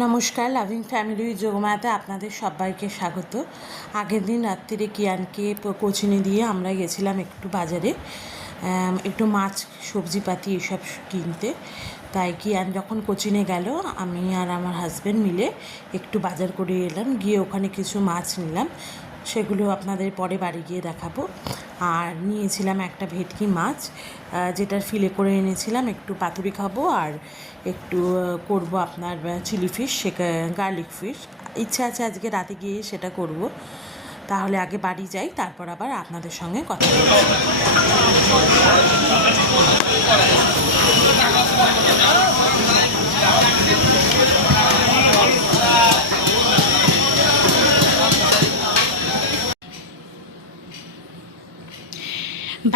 নমস্কার, loving family যোগমায়াতে আপনাদের সবাইকে স্বাগত। আগের দিন রাত্রিরে কিয়ানকে কোচিনে দিয়ে আমরা গেছিলাম একটু বাজারে, একটু মাছ সবজিপাতি এসব কিনতে। তাই কিয়ান যখন কোচিনে গেল, আমি আর আমার হাজব্যান্ড মিলে একটু বাজার করে এলাম। গিয়ে ওখানে কিছু মাছ নিলাম, সেগুলো আপনাদের পরে বাড়ি গিয়ে দেখাবো। আর নিয়েছিলাম একটা ভেটকি মাছ, যেটার ফিলে করে এনেছিলাম। একটু পাতুরি খাবো আর একটু করব আপনার চিলি ফিশ, গার্লিক ফিশ। ইচ্ছা আছে আজকে রাতে গিয়ে সেটা করব। তাহলে আগে বাড়ি যাই, তারপর আবার আপনাদের সঙ্গে কথা বলবো।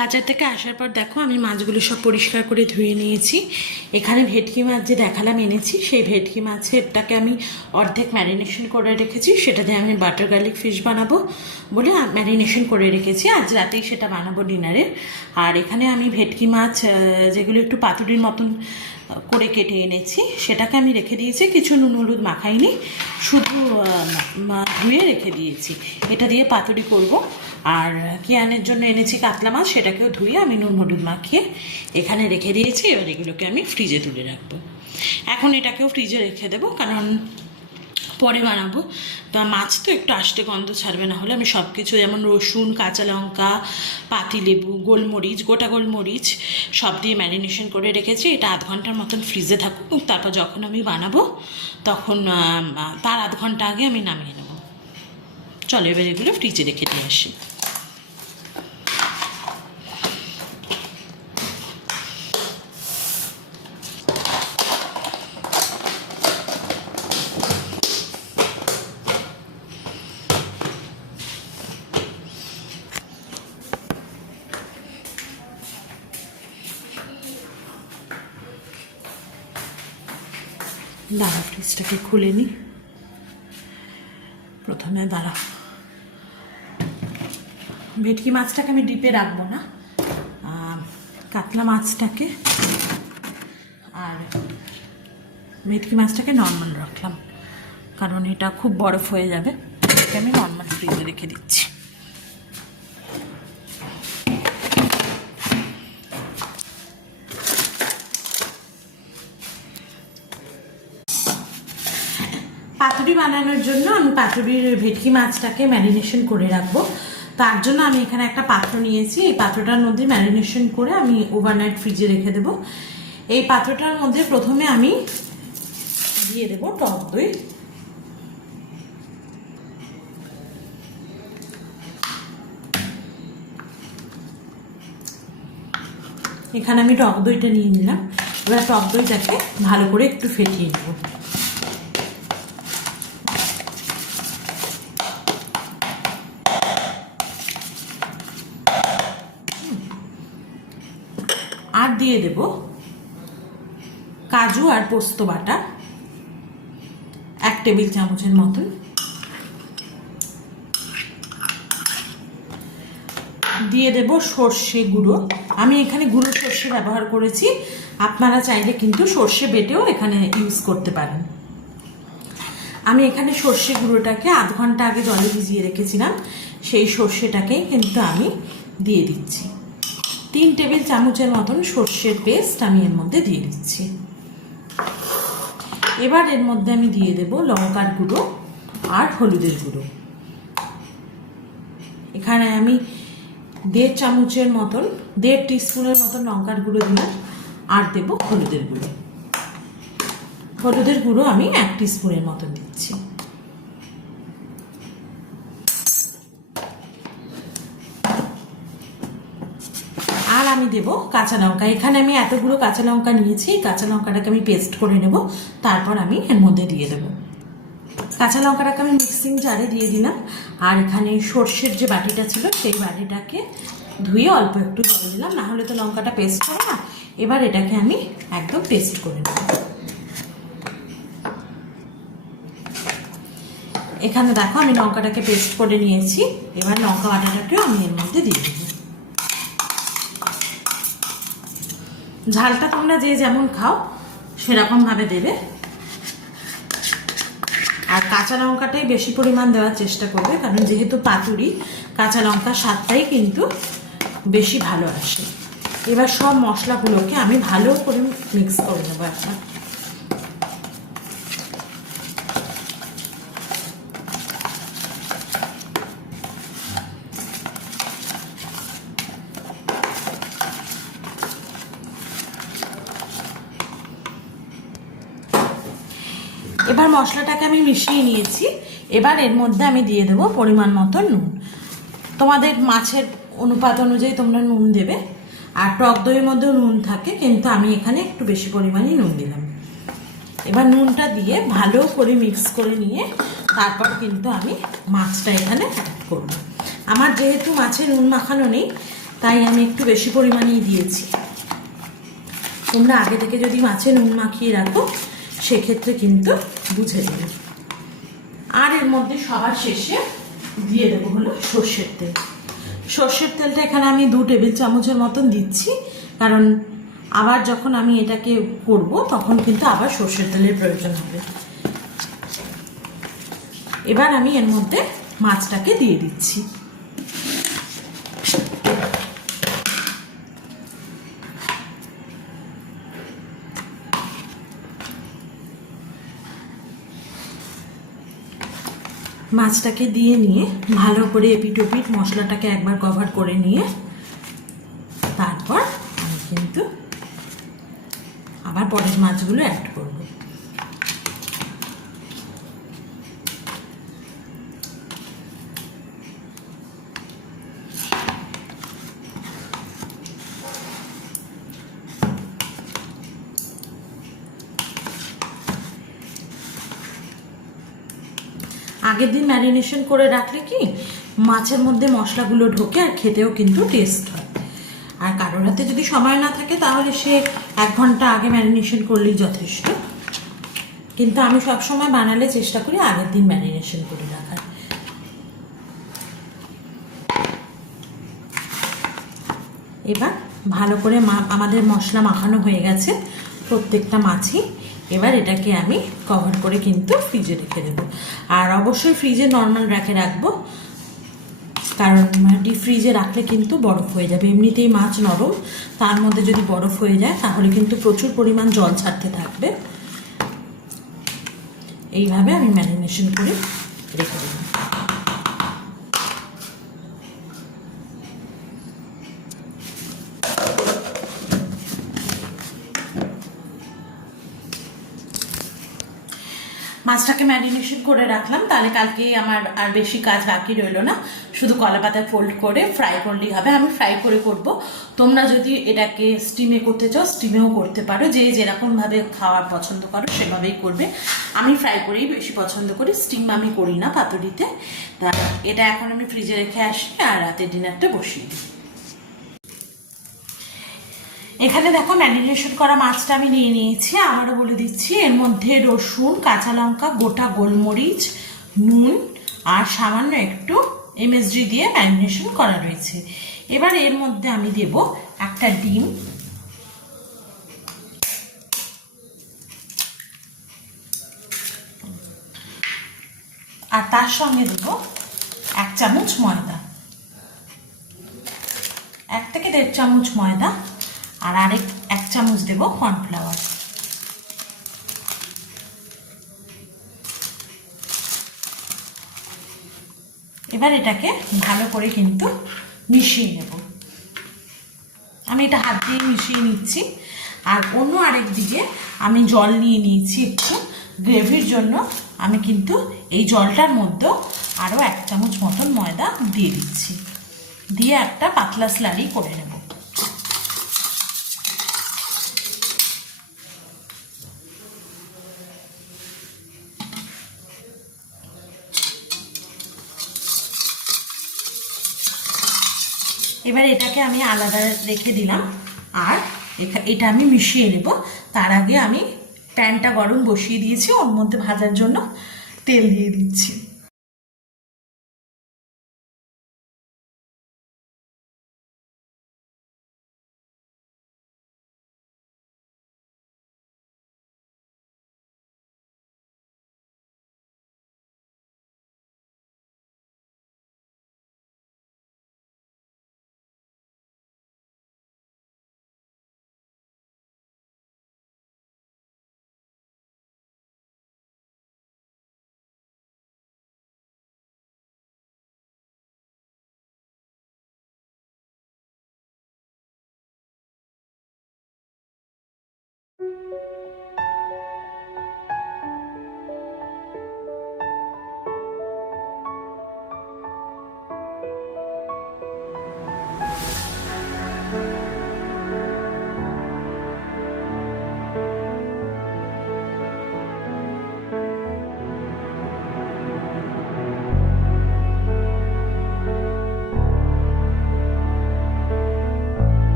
বাজার থেকে আসার পর দেখো, আমি মাছগুলো সব পরিষ্কার করে ধুয়ে নিয়েছি। এখানে ভেটকি মাছ যে দেখালাম এনেছি, সেই ভেটকি মাছেরটাকে আমি অর্ধেক ম্যারিনেশন করে রেখেছি। সেটা দিয়ে আমি বাটার গার্লিক ফিশ বানাবো বলে ম্যারিনেশন করে রেখেছি। আজ রাতেই সেটা বানাবো ডিনারে। আর এখানে আমি ভেটকি মাছ যেগুলো একটু পাতুরির মতন করে কেটে এনেছি, সেটাকে আমি রেখে দিয়েছি। কিছু নুন হলুদ মাখাইনি, শুধু ধুয়ে রেখে দিয়েছি। এটা দিয়ে পাতুরি করব। আর কিয়ানের জন্য এনেছি কাতলা মাছ, সেটাকেও ধুয়ে আমি নুন হলুদ মাখিয়ে এখানে রেখে দিয়েছি। এবার এগুলোকে আমি ফ্রিজে তুলে রাখবো। এখন এটাকেও ফ্রিজে রেখে দেবো, কারণ পরে বানাবো। তা মাছ তো একটু আষ্টে গন্ধ ছাড়বে, না হলে আমি সব কিছু যেমন রসুন, কাঁচা লঙ্কা, পাতিলেবু, গোলমরিচ, গোটা গোলমরিচ সব দিয়ে ম্যারিনেশন করে রেখেছি। এটা আধ ঘন্টার মতন ফ্রিজে থাকুক, তারপর যখন আমি বানাবো তখন তার আধ ঘন্টা আগে আমি নামিয়ে নেব। চলো এবার এগুলো ফ্রিজে রেখে দিয়ে আসি। দাঁড়া, ফ্রিজটাকে খুলে নিই প্রথমে। দাঁড়া, ভেটকি মাছটাকে আমি ডিপে রাখবো না, কাতলা মাছটাকে আর ভেটকি মাছটাকে নর্মাল রাখলাম, কারণ এটা খুব বরফ হয়ে যাবে। এটাকে আমি নর্মাল ফ্রিজে রেখে দিচ্ছি। পাতুরি বানানোর জন্য আমি পাতুরির ভেটকি মাছটাকে ম্যারিনেশন করে রাখবো। তার জন্য আমি এখানে একটা পাত্র নিয়েছি। এই পাত্রটার মধ্যে ম্যারিনেশন করে আমি ওভারনাইট ফ্রিজে রেখে দেবো। এই পাত্রটার মধ্যে প্রথমে আমি দিয়ে দেবো টক দই। এখানে আমি টক দইটা নিয়ে নিলাম। এবার টক দইটাকে ভালো করে একটু ফেটিয়ে নেব। আর দিয়ে দেব কাজু আর পোস্ত বাটা 1 টেবিল চামচের মতন। দিয়ে দেব সর্ষে গুঁড়ো। আমি এখানে গুঁড়ো সর্ষে ব্যবহার করেছি, আপনারা চাইলে কিন্তু সর্ষে বেটেও এখানে ইউজ করতে পারেন। আমি এখানে সর্ষে গুঁড়োটাকে আধ ঘন্টা আগে জলে ভিজিয়ে রেখেছিলাম, সেই সর্ষেটাকেই কিন্তু আমি দিয়ে দিচ্ছি। 3 টেবিল চামচের মতন সর্ষের পেস্ট আমি এর মধ্যে দিয়ে দিচ্ছি। এবার এর মধ্যে আমি দিয়ে দেব লঙ্কার গুঁড়ো আর হলুদের গুঁড়ো। এখানে আমি 1.5 চামচের মতন, 1.5 টিস্পুনের মতন লঙ্কার গুঁড়ো দিলাম। আর দেব হলুদের গুঁড়ো। হলুদের গুঁড়ো আমি 1 টিস্পুনের মতন দিচ্ছি। আর আমি দেব কাঁচা লঙ্কা। এখানে আমি এতগুলো কাঁচা লঙ্কা নিয়েছি, কাঁচা লঙ্কাটাকে আমি পেস্ট করে নেব, তারপর আমি এর মধ্যে দিয়ে দেব। কাঁচা লঙ্কাটাকে আমি মিক্সিং জারে দিয়ে দিলাম। আর এখানে সর্ষের যে বাটিটা ছিল, সেই বাটিটাকে ধুয়ে অল্প একটু জল দিলাম, না হলে তো লঙ্কাটা পেস্ট হবে না। এবার এটাকে আমি একদম পেস্ট করে নেব। এখানে দেখো, আমি লঙ্কাটাকে পেস্ট করে নিয়েছি। এবার লঙ্কা বাটাটাকেও আমি এর মধ্যে দিয়ে দেব। ঝালটা তোমরা যে যেমন খাও সেরকমভাবে দেবে। আর কাঁচা লঙ্কাটাই বেশি পরিমাণ দেওয়ার চেষ্টা করবে, কারণ যেহেতু পাতুরি কাঁচা লঙ্কার স্বাদটাই কিন্তু বেশি ভালো আসে। এবার সব মশলাগুলোকে আমি ভালো করে মিক্স করে নেবো একবার। এবার মশলাটাকে আমি মিশিয়ে নিয়েছি। এবার এর মধ্যে আমি দিয়ে দেবো পরিমাণ মতো নুন। তোমাদের মাছের অনুপাত অনুযায়ী তোমরা নুন দেবে। আর টক দইয়ের মধ্যেও নুন থাকে, কিন্তু আমি এখানে একটু বেশি পরিমাণে নুন দিলাম। এবার নুনটা দিয়ে ভালো করে মিক্স করে নিয়ে তারপর কিন্তু আমি মাছটা এখানে অ্যাড করব। আমার যেহেতু মাছে নুন মাখানো নেই, তাই আমি একটু বেশি পরিমাণেই দিয়েছি। তোমরা আগে থেকে যদি মাছে নুন মাখিয়ে রাখো সেক্ষেত্রে কিন্তু বুঝে দেবে। আর এর মধ্যে সবার শেষে দিয়ে দেবো হলো সর্ষের তেল। সর্ষের তেলটা এখানে আমি 2 টেবিল চামচের মতন দিচ্ছি, কারণ আবার যখন আমি এটাকে করব তখন কিন্তু আবার সর্ষের তেলের প্রয়োজন হবে। এবার আমি এর মধ্যে মাছটাকে দিয়ে দিচ্ছি। মাছটাকে দিয়ে নিয়ে ভালো করে এপিট ওপিট মশলাটাকে একবার কভার করে নিয়ে তারপর আমি কিন্তু আবার পরের মাছগুলো অ্যাড করব। আগের দিন ম্যারিনেশন করে রাখলে কি মাছের মধ্যে মশলাগুলো ঢোকে আর খেতেও কিন্তু টেস্ট হয়। আর কারোর হাতে যদি সময় না থাকে তাহলে সে 1 ঘন্টা আগে ম্যারিনেশন করলেই যথেষ্ট, কিন্তু আমি সবসময় বানালে চেষ্টা করি আগের দিন ম্যারিনেশন করে রাখার। এবার ভালো করে আমাদের মশলা মাখানো হয়ে গেছে প্রত্যেকটা মাছই। এবার এটাকে আমি কভার করে কিন্তু ফ্রিজে রেখে দেবো। আর অবশ্যই ফ্রিজে নর্মাল রেখে রাখবো, কারণ ডিপ ফ্রিজে রাখলে কিন্তু বরফ হয়ে যাবে। এমনিতেই মাছ নরম, তার মধ্যে যদি বরফ হয়ে যায় তাহলে কিন্তু প্রচুর পরিমাণ জল ছাড়তে থাকবে। এইভাবে আমি ম্যারিনেশন করে রেখে দেবো। মাছটাকে ম্যারিনেশন করে রাখলাম, তাহলে কালকে আমার আর বেশি কাজ বাকি রইলো না। শুধু কলা পাতায় ফোল্ড করে ফ্রাই করলেই হবে। আমি ফ্রাই করে করব। তোমরা যদি এটাকে স্টিমে করতে চাও স্টিমেও করতে পারো, যে যেরকমভাবে খাওয়ার পছন্দ করো সেভাবেই করবে। আমি ফ্রাই করেই বেশি পছন্দ করি, স্টিম আমি করি না পাতুরিতে। তা এটা এখন আমি ফ্রিজে রেখে আসি আর রাতের ডিনারটা বসিয়ে দিই। এখানে দেখো ম্যারিনেশন করা মাছটা আমি নিয়ে নিয়েছি। আমারও বলে দিচ্ছি, এর মধ্যে রসুন, কাঁচা লঙ্কা, গোটা গোলমরিচ, নুন আর সামান্য একটু এমএসজি দিয়ে ম্যারিনেশন করা রয়েছে। এবার এর মধ্যে আমি দেব একটা ডিম, আর তার সঙ্গে দেব 1 চামচ ময়দা, 1 থেকে 1.5 চামচ ময়দা, আর 1 চামচ দেব কর্নফ্লাওয়ার। এবার এটাকে ভালো করে কিন্তু মিশিয়ে নেব। আমি এটা হাত দিয়ে মিশিয়ে নিচ্ছি। আর অন্য আরেক দিকে আমি জল নিয়ে নিয়েছি একটু গ্রেভির জন্য। আমি কিন্তু এই জলটার মধ্যে আরও 1 চামচ মতন ময়দা দিয়ে দিচ্ছি, দিয়ে একটা পাতলা স্লারি করে নেব। এবার এটাকে আমি আলাদা রেখে দিলাম, আর এটা আমি মিশিয়ে নেব। তার আগে আমি প্যানটা গরম বসিয়ে দিয়েছি, ওর মধ্যে ভাজার জন্য তেল দিয়ে দিচ্ছি।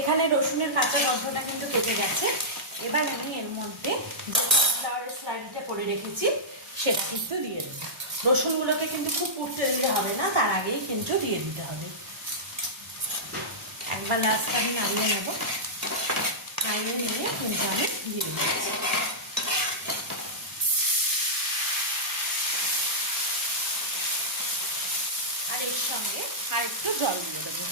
এখানে রসুনের কাঁচা গন্ধটা কিন্তু কেটে গেছে। এবার আমি এর মধ্যে যে কর্নফ্লাওয়ারের স্লাইডটা করে রেখেছি সেটা কিন্তু দিয়ে দেবো। রসুনগুলোকে কিন্তু খুব পুড়তে দিতে হবে না, তার আগেই কিন্তু দিয়ে দিতে হবে। একবার লাস্ট আমি নামিয়ে নেব, নামিয়ে নিয়ে কিন্তু আমি দিয়ে দিচ্ছি। আর এর সঙ্গে আর একটু জল দিয়ে দেবো।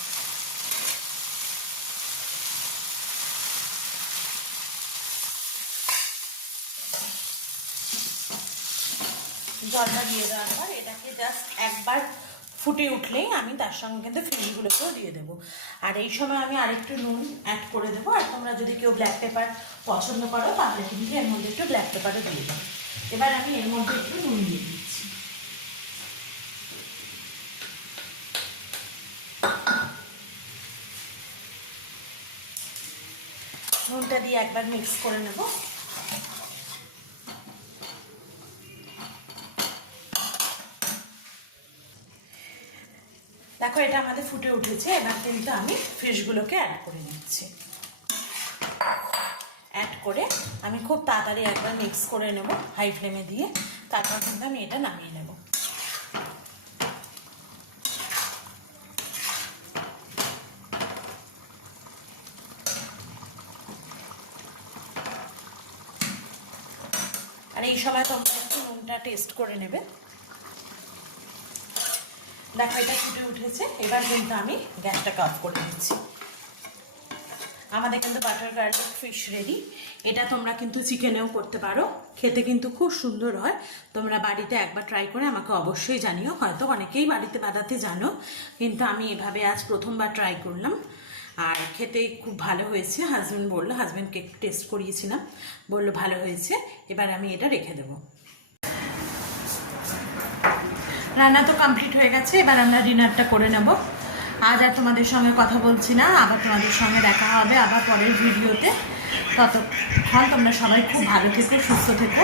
জলটা দিয়ে দেওয়ার পর এটাকে জাস্ট একবার ফুটে উঠলেই আমি তার সঙ্গে কিন্তু ফিশগুলোকেও দিয়ে দেবো। আর এই সময় আমি আরেকটু নুন অ্যাড করে দেবো। আর তোমরা যদি কেউ ব্ল্যাক পেপার পছন্দ করো তাহলে কিন্তু এর মধ্যে একটু ব্ল্যাক পেপারও দিয়ে দেবো। এবার আমি এর মধ্যে একটু নুন দিয়ে দিচ্ছি। নুনটা দিয়ে একবার মিক্স করে নেব। দেখো এটা আমাদের ফুটে উঠেছে। এবার কিন্তু আমি ফিশগুলোকে অ্যাড করে দিচ্ছি। অ্যাড করে আমি খুব তাড়াতাড়ি একবার মিক্স করে নেব হাই ফ্লেমে দিয়ে, তারপর কিন্তু আমি এটা নামিয়ে নেব। আর এই সময় তোমরা একটু নুনটা টেস্ট করে নেবে। দেখো এটা ফুটে উঠেছে। এবার কিন্তু আমি গ্যাসটাকে অফ করে দিচ্ছি। আমাদের কিন্তু বাটার গার্লিক ফিশ রেডি। এটা তোমরা কিন্তু চিকেনেও করতে পারো, খেতে কিন্তু খুব সুন্দর হয়। তোমরা বাড়িতে একবার ট্রাই করে আমাকে অবশ্যই জানিও। হয়তো অনেকেই বাড়িতে বানাতে জানো, কিন্তু আমি এভাবে আজ প্রথমবার ট্রাই করলাম আর খেতে খুব ভালো হয়েছে। হাজব্যান্ড বললো, হাজব্যান্ডকে টেস্ট করিয়েছিলাম, বললো ভালো হয়েছে। এবার আমি এটা রেখে দেবো। রান্না তো কমপ্লিট হয়ে গেছে, এবার আমরা ডিনারটা করে নেব। আজ আর তোমাদের সঙ্গে কথা বলছি না, আবার তোমাদের সঙ্গে দেখা হবে আবার পরের ভিডিওতে। ততক্ষণ তোমরা সবাই খুব ভালো থেকো, সুস্থ থেকো।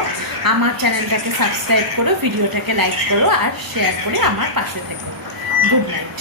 আমার চ্যানেলটাকে সাবস্ক্রাইব করো, ভিডিওটাকে লাইক করো আর শেয়ার করে আমার পাশে থেকো। Good night.